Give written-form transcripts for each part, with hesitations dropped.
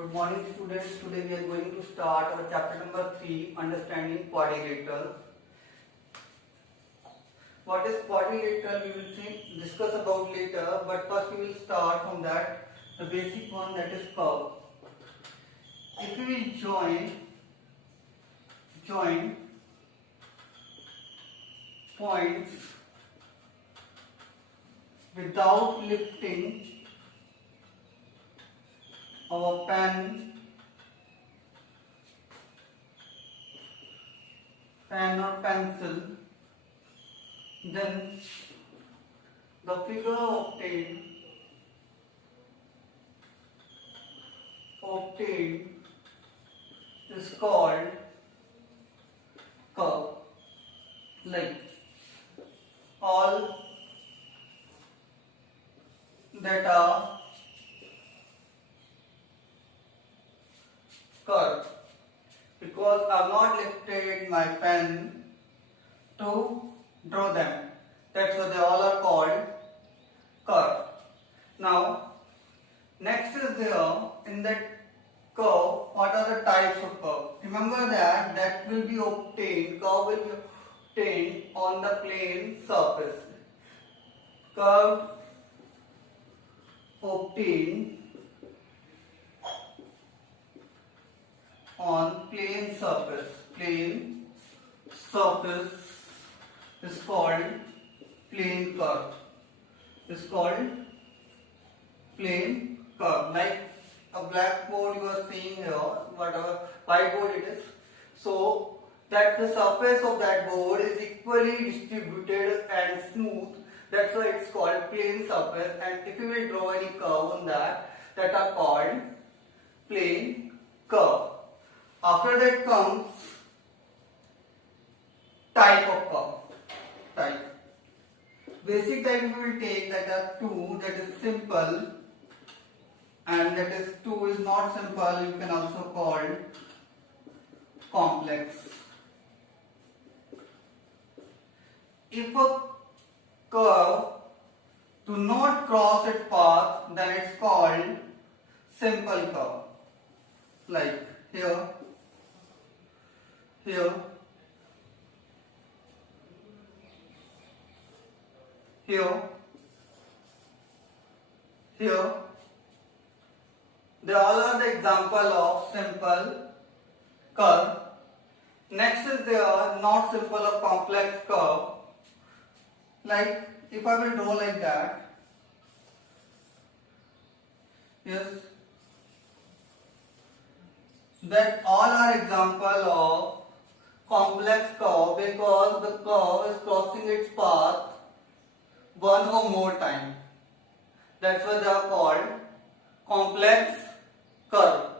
Good morning students. Today we are going to start our chapter number 3, understanding quadrilateral. What is quadrilateral we will discuss about later, but first we will start from that, the basic one, that is curve. If we will join points without lifting our pen or pencil, then the figure obtained is called curve. Like all that are curve, because I have not lifted my pen to draw them. That's why they all are called curve. Now, next is there in that curve, what are the types of curve? Remember that will be obtained, curve will be obtained on the plane surface. Curve obtained on plane surface. Plane surface is called plane curve. Is called plane curve. Like a blackboard you are seeing here, whatever whiteboard it is. So that the surface of that board is equally distributed and smooth. That's why it's called plane surface. And if you will draw any curve on that are called plane curve. After that comes type of curve. Type. Basic type we will take, that are two, that is simple, and that is two is not simple, you can also call complex. If a curve do not cross its path, then it's called simple curve. Like here, here, here, here. They all are the example of simple curve. Next is there not simple or complex curve. Like if I will draw like that, yes, that all are example of complex curve, because the curve is crossing its path one or more time. That's why they are called complex curve.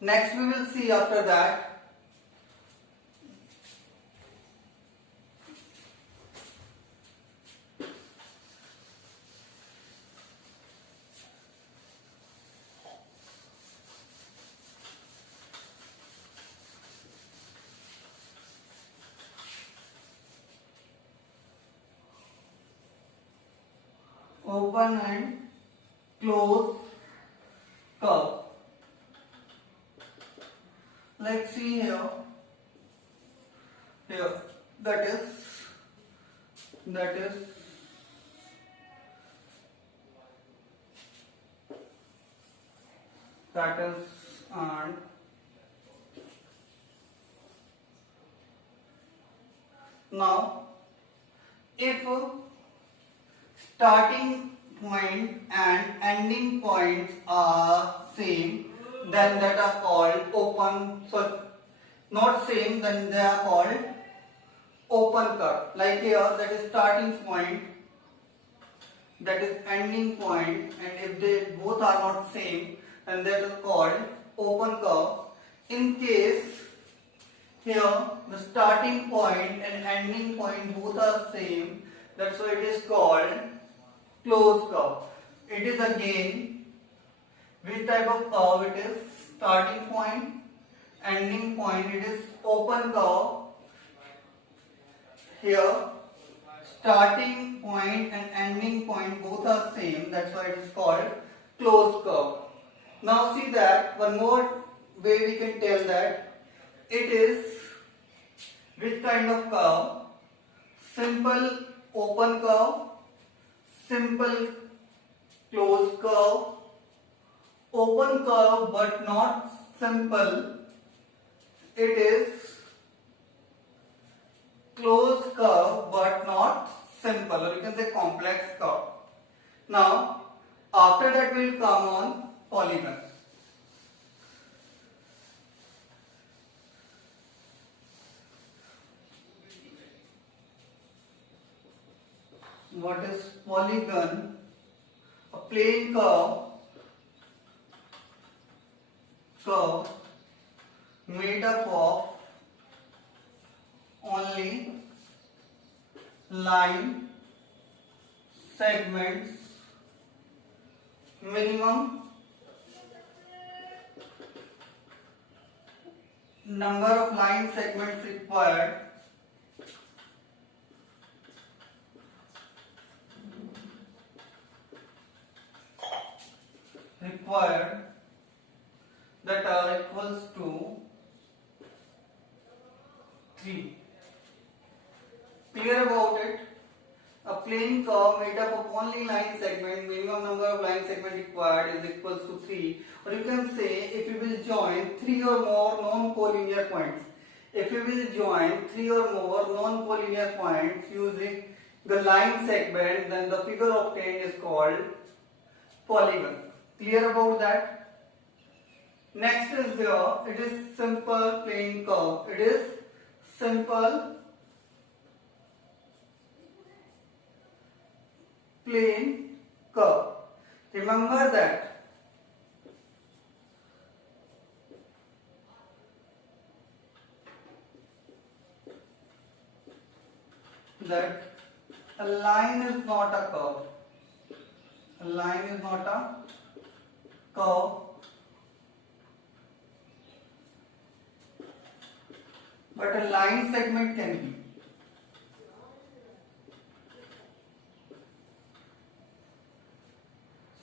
Next we will see after that open and close curve. Like see here, that is and now if starting point and ending points are same, then that are called open. So not same, then they are called open curve. Like here, that is starting point, that is ending point, and if they both are not same, then that is called open curve. In case here the starting point and ending point both are same, that's why it is called closed curve. It is again which type of curve it is? Starting point, ending point, it is open curve. Here starting point and ending point both are same, that's why it is called closed curve. Now see that one more way we can tell that it is which kind of curve? Simple open curve, simple closed curve, open curve but not simple. It is closed curve but not simple, or you can say complex curve. Now, after that we will come on polygon. What is polygon? A plane curve made up of only line segments, minimum number of line segments required that are equals to 3. Clear about it? A plane curve made up of only line segment, minimum number of line segment required is equals to 3. Or you can say if you will join 3 or more non-collinear points. If you will join 3 or more non-collinear points using the line segment, then the figure obtained is called polygon. Clear about that? Next is there, it is simple plane curve. It is simple plane curve. Remember that a line is not a curve. A line is not a curve, but a line segment can be.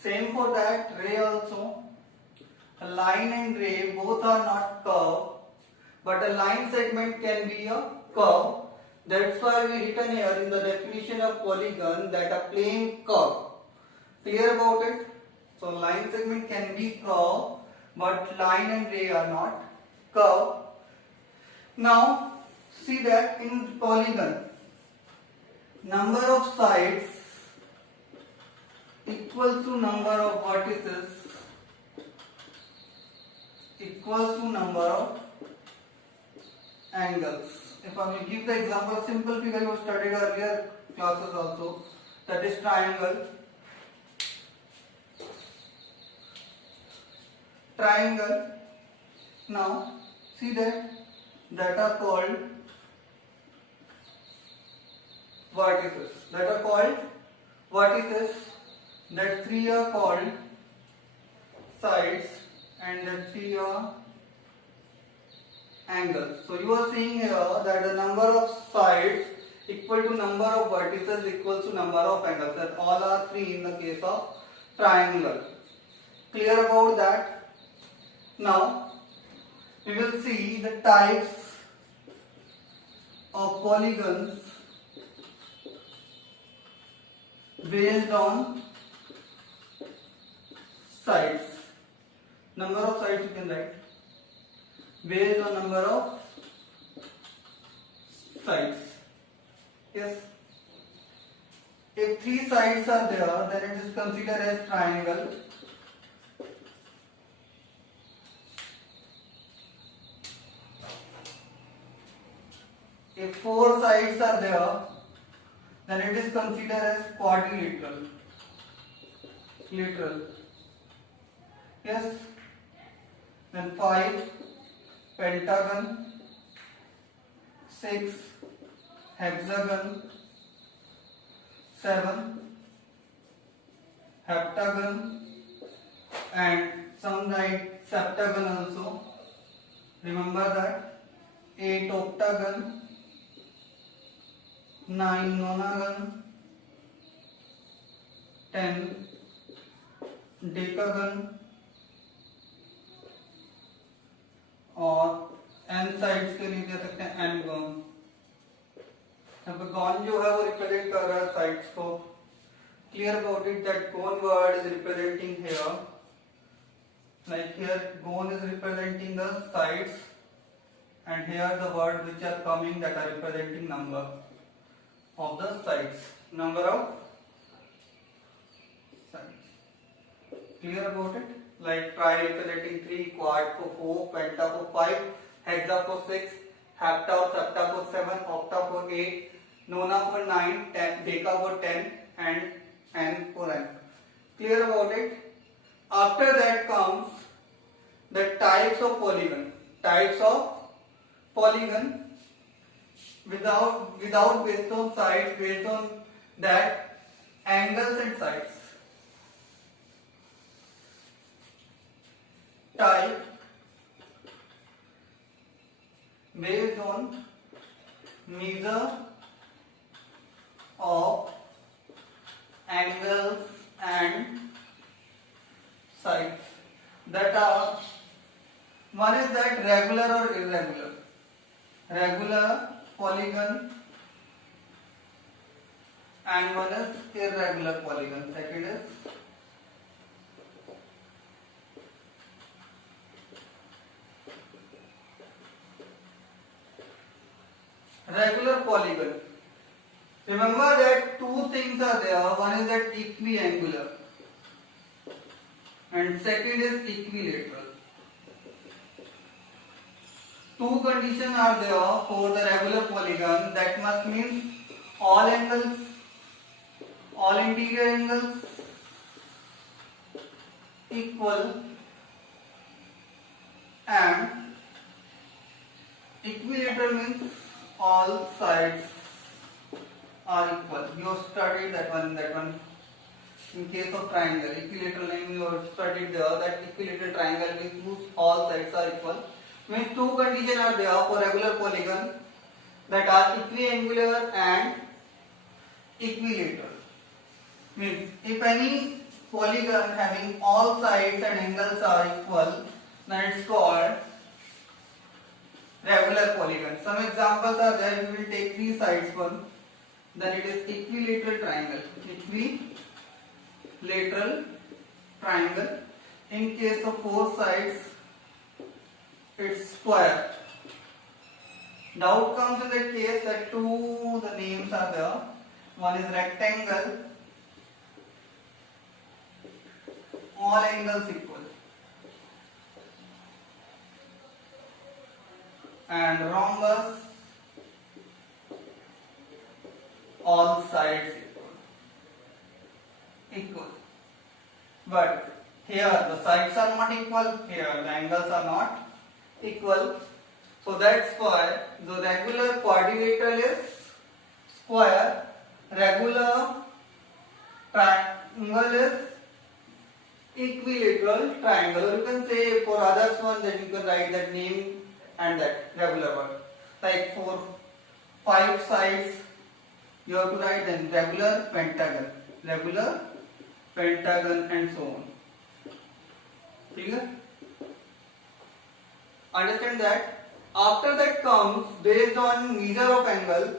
Same for that, ray also. A line and ray both are not curve, but a line segment can be a curve. That's why we written here in the definition of polygon that a plane curve. Clear about it? So line segment can be curve, but line and ray are not curve. Now see that in polygon, number of sides equals to number of vertices equals to number of angles. If I will give the example, simple figure you studied earlier classes also, that is triangle. Triangle. Now see that are called vertices. That 3 are called sides and the 3 are angles. So you are seeing here that the number of sides equal to number of vertices equals to number of angles. That all are 3 in the case of triangle. Clear about that? Now we will see the types of polygons based on sides. Number of sides you can write based on number of sides. Yes. If 3 sides are there, then it is considered as triangle. If 4 sides are there, then it is considered as quadrilateral. Yes. Then 5 pentagon, 6 hexagon, 7 heptagon, and some write septagon also. Remember that. 8 octagon, 9 nonagon, 10 decagon, और n sides के लिए दे सकते हैं n gone. यहाँ पे gone जो है वो रिप्रेजेंट कर रहा है साइड्स को। Clear about it that gone word is representing here, like here gone is representing the sides and here the word which are coming that are representing number of the sides, number of sides. Clear about it? Like tri representing 3, quad for 4, penta for 5, hexa for 6, hepta or septa for 7, octa for 8, nona for 9, deca for 10 and n for n. Clear about it? After that comes the types of polygon. Types of polygon without based on sides, based on that angles and sides. Type based on measure of angles and sides, that are, one is that regular or irregular, regular polygon, and one is irregular polygon. Second is regular polygon. Remember that two things are there, one is that equiangular and second is equilateral. Two conditions are there for the regular polygon, that must mean all angles, all interior angles equal and equilateral means all sides are equal. You studied that one. In case of triangle, equilateral line you have studied there, that equilateral triangle means whose all sides are equal. Means two conditions are there for regular polygon, that are equiangular and equilateral. Means if any polygon having all sides and angles are equal, then it's called regular polygon. Some examples are there. We will take three sides one, then it is equilateral triangle. Equilateral triangle. In case of four sides, it's square. Doubt comes in that case that two the names are there. One is rectangle, all angles equal, and rhombus, all sides equal. But here the sides are not equal, here the angles are not equal. So that's why the regular quadrilateral is square, regular triangle is equilateral triangle. Or you can say for others one that you can write that name and that regular one. Like for 5 sides you have to write then regular pentagon and so on. Clear? Understand that? After that comes based on measure of angle,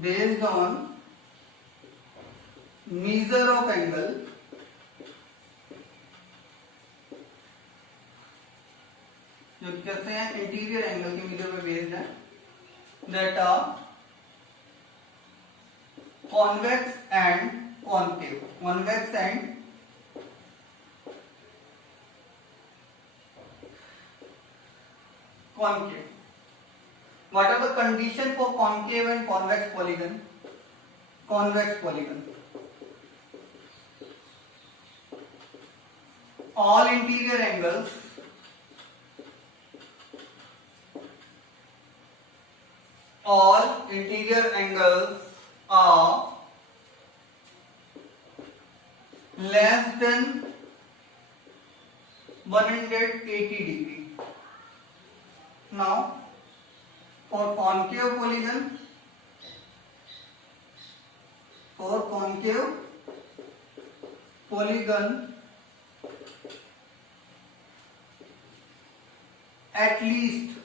based on measure of angle, जो कहते हैं interior angle के measure पे based है, that are convex and concave. Convex and concave. What are the condition for concave and convex polygon? Convex polygon. All interior angles are less than 180 degree. Now, for concave polygon, at least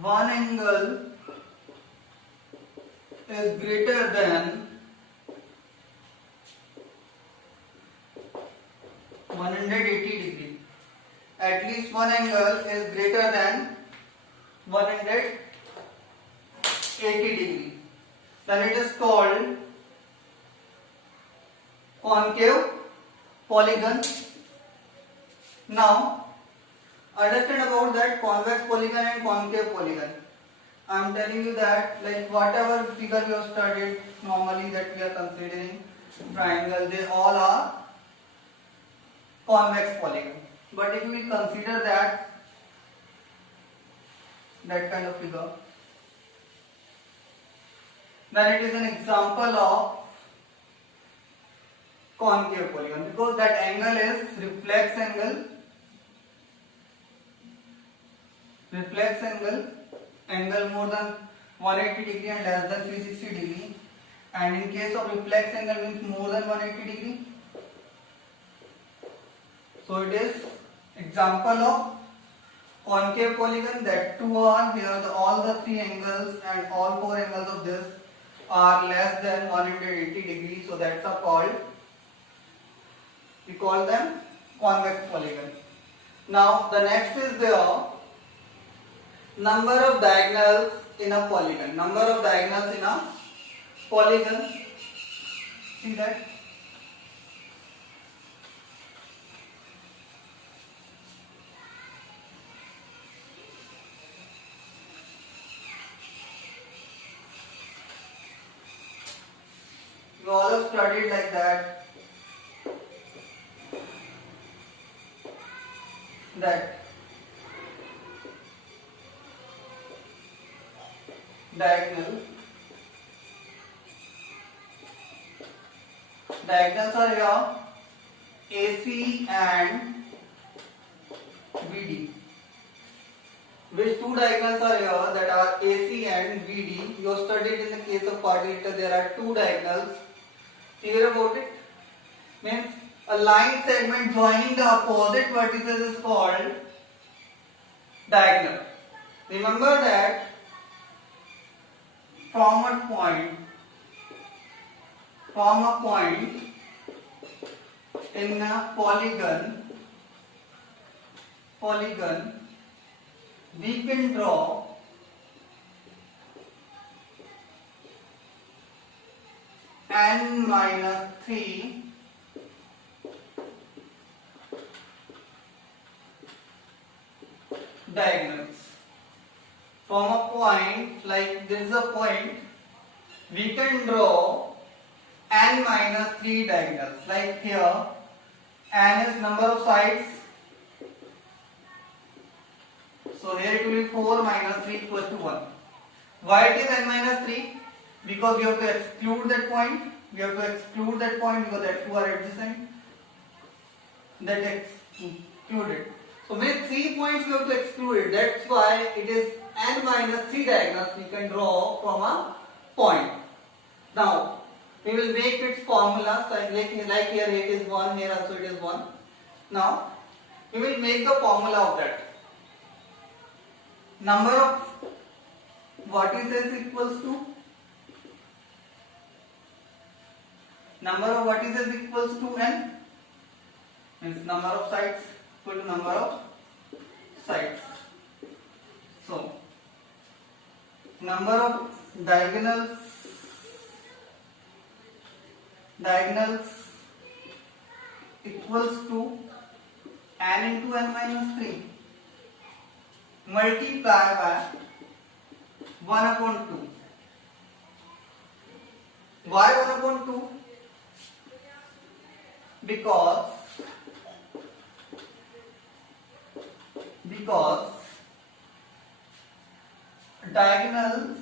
one angle is greater than 180 degree. At least one angle is greater than 180 degree. Then it is called concave polygon. Now understand about that convex polygon and concave polygon. I am telling you that like whatever figure you have studied normally that we are considering triangle, they all are convex polygon. But if we consider that kind of figure, then it is an example of concave polygon because that angle is reflex angle more than 180 degree and less than 360 degree, and in case of reflex angle means more than 180 degree. So it is example of concave polygon. That two are here, all the three angles and all four angles of this are less than 180 degree, so that's we call them convex polygon. Now the next is the number of diagonals in a polygon. Number of diagonals in a polygon. See that? You all have studied like that. Diagonals are here AC and BD. Which two diagonals are here? That are AC and BD. You have studied in the case of quadrilateral there are two diagonals. Clear about it? Means a line segment joining the opposite vertices is called diagonal. Remember that from a point in a polygon we can draw n-3 diagonals. From a point, like this is a point, we can draw n-3 diagonals. Like here, n is number of sides. So here it will be 4 minus 3 equals to 1. Why it is n-3? Because we have to exclude that point. Because that two are adjacent. That excluded. So with 3 points we have to exclude it. That's why it is n-3 diagonals we can draw from a point. Now we will make its formula. So like here it is 1, here also it is 1. Now we will make the formula of that. Number of vertices equals to n, means number of sides equal to number of sides. So number of diagonals equals to n into n-3 multiply by 1 upon 2. Why 1 upon 2? Because diagonal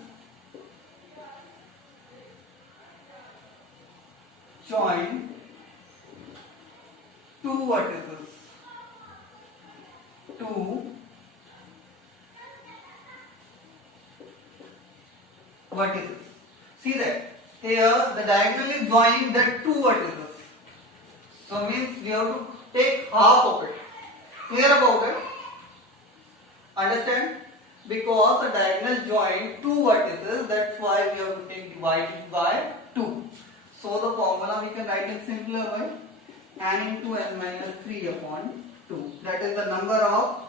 join two vertices. See that here the diagonal is joining the two vertices. So means we have to take half of it. Clear about it? Understand? Because a diagonal join two vertices, that's why we have taken divided by 2. So the formula we can write in simpler way, n into n minus 3 upon 2. That is the number of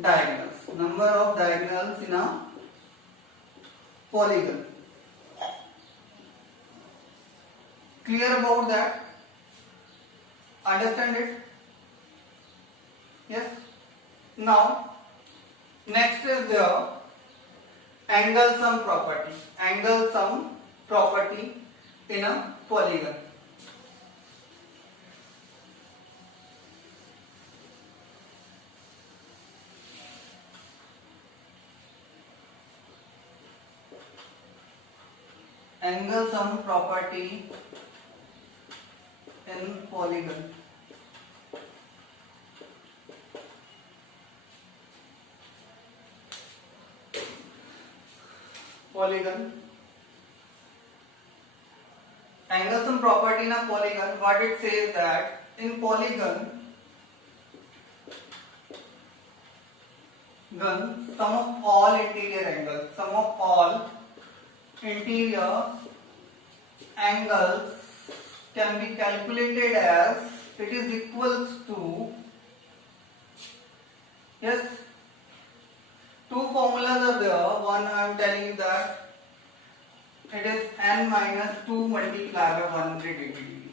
diagonals. Number of diagonals in a polygon. Clear about that? Understand it? Yes? Now, next is the angle sum property. Angle sum property in a polygon. Angle sum property in polygon. Polygon. Angle sum property in a polygon, what it says that in polygon, sum of all interior angles can be calculated as it is equals to, yes, two formulas are there. One I am telling you that it is n minus 2 multiplied by 180 degree.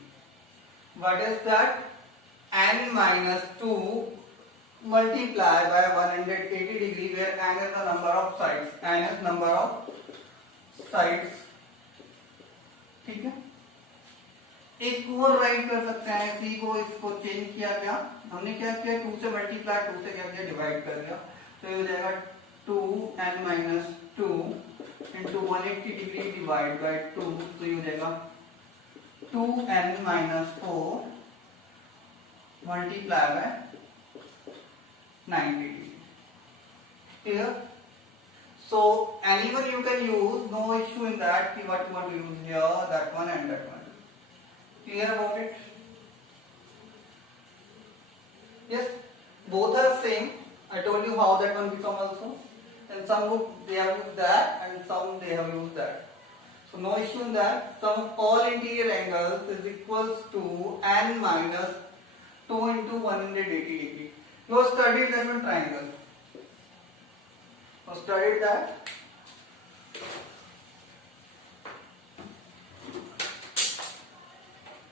What is that? N minus 2 multiplied by 180 degree, where n is the number of sides. N is number of sides. ठीक है? एक और right कर सकते हैं, सी को इसको change किया क्या, हमने क्या किया, 2 से मल्टीप्लाई, 2 से क्या किया, डिवाइड कर दिया, तो ये हो जाएगा 2n minus 2 into 180 degree divided by 2, तो ये हो जाएगा 2n minus 4 multiply by 90 degree. Clear? So anyone you can use, no issue in that, what you want to use here, that one and that one. Clear about it? Yes, both are same. I told you how that one become also. And some book they have used that and some they have used that. So no issue in that. Sum of all interior angles is equals to n minus 2 into 180 degree. You have studied that one triangle. You have studied that.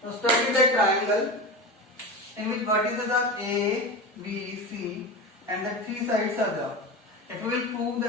Now study the triangle in which vertices are A, B, C and the three sides are there. If we will prove that